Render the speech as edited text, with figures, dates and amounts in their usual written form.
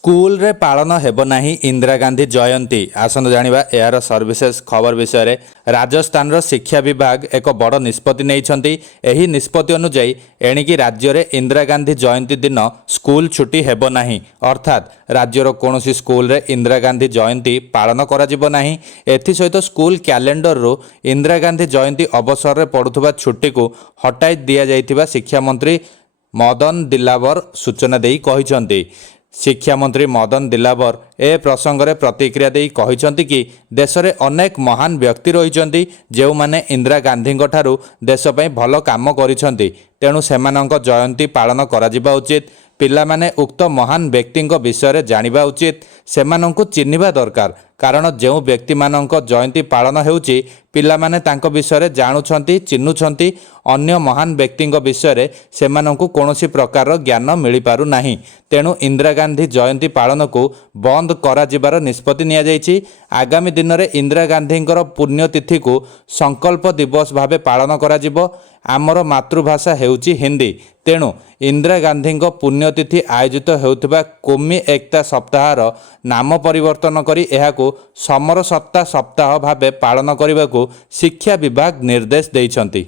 School रे पालन हेब नाही इंदिरा गांधी जयंती आसंत जानिबा यार सर्विसेस खबर विषय रे राजस्थान रो शिक्षा विभाग एक बड़ निष्पत्ति नहीं। एही निष्पत्ति अनुଯାयी एणिकी राज्य रे इंदिरा गांधी जयंती दिन स्कूल छुट्टी हेब नाही, अर्थात राज्यर कोनोसी स्कूल रे इंदिरा गांधी जयंती पालन करा जिवो नाही। एथि सहित स्कूल कैलेंडर रो इंदिरा गांधी जयंती अवसर रे पड़ुथबा छुट्टी को हटाई दिया जाइथिबा शिक्षा मंत्री मदन दिलावर सूचना देई कहिसंती। शिक्षा मंत्री मदन दिलावर ए प्रसंग में प्रतिक्रिया देई कहिसंती कि देश में अनेक महान व्यक्ति रही जो माने इंदिरा गांधी ठारू देश पई भल काम करिसंती, तेणु सेमानंक जयंती पालन करा जिबा उचित। पिला माने उक्त महान व्यक्ति विषय में जानिबा उचित, सेमानंकु चिन्हिबा दरकार, कारण जो व्यक्ति मानक जयंती पालन हेउची पिला माने तांको विषय में जानुछंती चिन्हुछंती। अन्य महान व्यक्ति विषय में सेमानंकु कोनोसी प्रकार ज्ञान मिल पारु नाही, तेणु इंदिरा गांधी जयंती पालन को बंद करा जिबार निष्पत्ति निया जायछि। आगामी दिन में इंदिरा गांधी पुण्यतिथि को संकल्प दिवस भावे पालन करा जिवो। आमर मातृभाषा हेउची हिंदी, तेणु इंदिरा गांधी पुण्यतिथि आयोजित हेउथिबा कोमी एकता सप्ताहर नाम परिवर्तन करी एहाकू समर सप्ताह भावे पालन करने को शिक्षा विभाग निर्देश देइछंती।